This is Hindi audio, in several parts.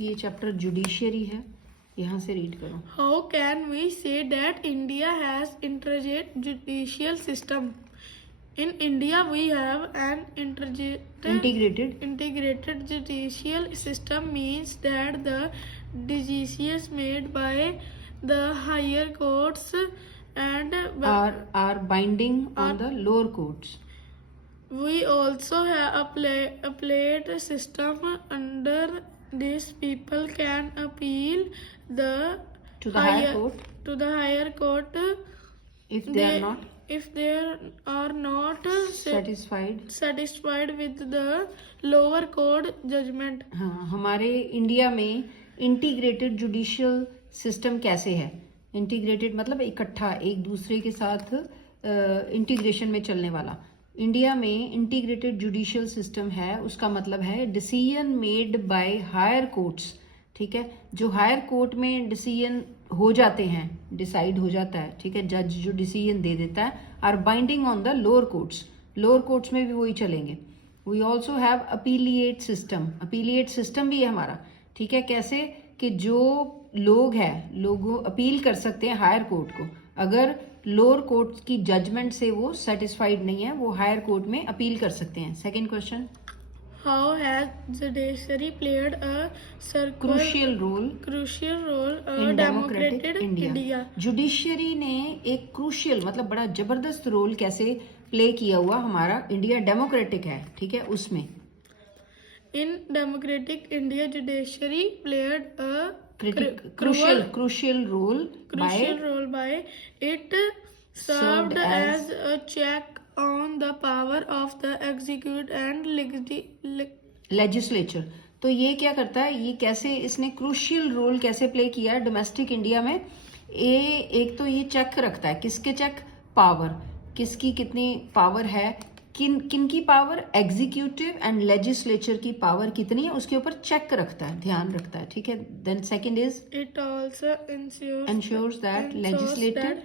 ये चैप्टर जुडिशियरी है, यहाँ से रीड करो। How can we say that India has integrated judicial system? In India, we have an integrated judicial system means that the decisions made by the higher courts and are binding on the lower courts. we also have applied system under this people can appeal To the higher court to the higher court if they are not satisfied with the lower court judgment. हाँ, हमारे इंडिया में इंटीग्रेटेड जुडिशियल सिस्टम कैसे है? इंटीग्रेटेड मतलब इकट्ठा, एक दूसरे के साथ इंटीग्रेशन में चलने वाला। इंडिया में इंटीग्रेटेड जुडिशियल सिस्टम है, उसका मतलब है decision made by higher courts. ठीक है, जो हायर कोर्ट में डिसीजन हो जाते हैं, डिसाइड हो जाता है, ठीक है, जज जो डिसीजन दे देता है, are binding on the lower courts. Lower courts में भी वही चलेंगे। We also have appellate system. Appellate system भी है हमारा। ठीक है, कैसे कि जो लोग हैं, लोग अपील कर सकते हैं हायर कोर्ट को। अगर लोअर कोर्ट की जजमेंट से वो सेटिस्फाइड नहीं है, वो हायर कोर्ट में अपील कर सकते हैं। Second question, How has judiciary played a crucial role in democratic India? Judiciary ने एक क्रूशियल मतलब बड़ा जबरदस्त रोल कैसे प्ले किया हुआ हमारा इंडिया डेमोक्रेटिक है, ठीक है, उसमें। In democratic India, judiciary played a crucial role by it served as a check on the power of the executive and legislature। तो ये क्या करता है, ये कैसे इसने क्रूशियल रोल कैसे प्ले किया है डोमेस्टिक इंडिया में? एक तो ये चेक रखता है, किसके चेक? पावर, किसकी कितनी पावर है, किनकी पावर? एग्जीक्यूटिव एंड लेजिस्लेचर की पावर कितनी है, उसके ऊपर चेक रखता है, ध्यान रखता है। ठीक है, then second is it also ensures that legislative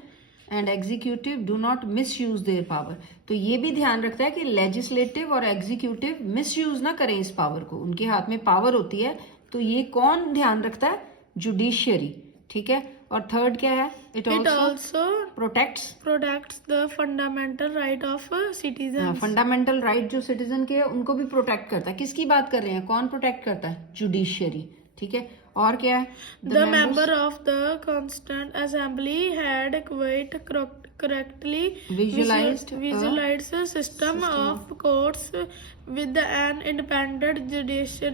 and executive do not misuse their power. तो ये भी ध्यान रखता है कि लेजिस्लेटिव और एग्जीक्यूटिव मिस यूज ना करें इस पावर को। उनके हाथ में पावर होती है, तो ये कौन ध्यान रखता है? जुडिशियरी। ठीक है, और थर्ड क्या है? It also protects the fundamental right of citizen. Fundamental right जो सिटीजन के है उनको भी प्रोटेक्ट करता है। किसकी बात कर रहे हैं, कौन प्रोटेक्ट करता है? जुडिशियरी। ठीक है, और क्या है? The member of the Constituent Assembly had quite correctly visualized a system of courts with an independent judiciary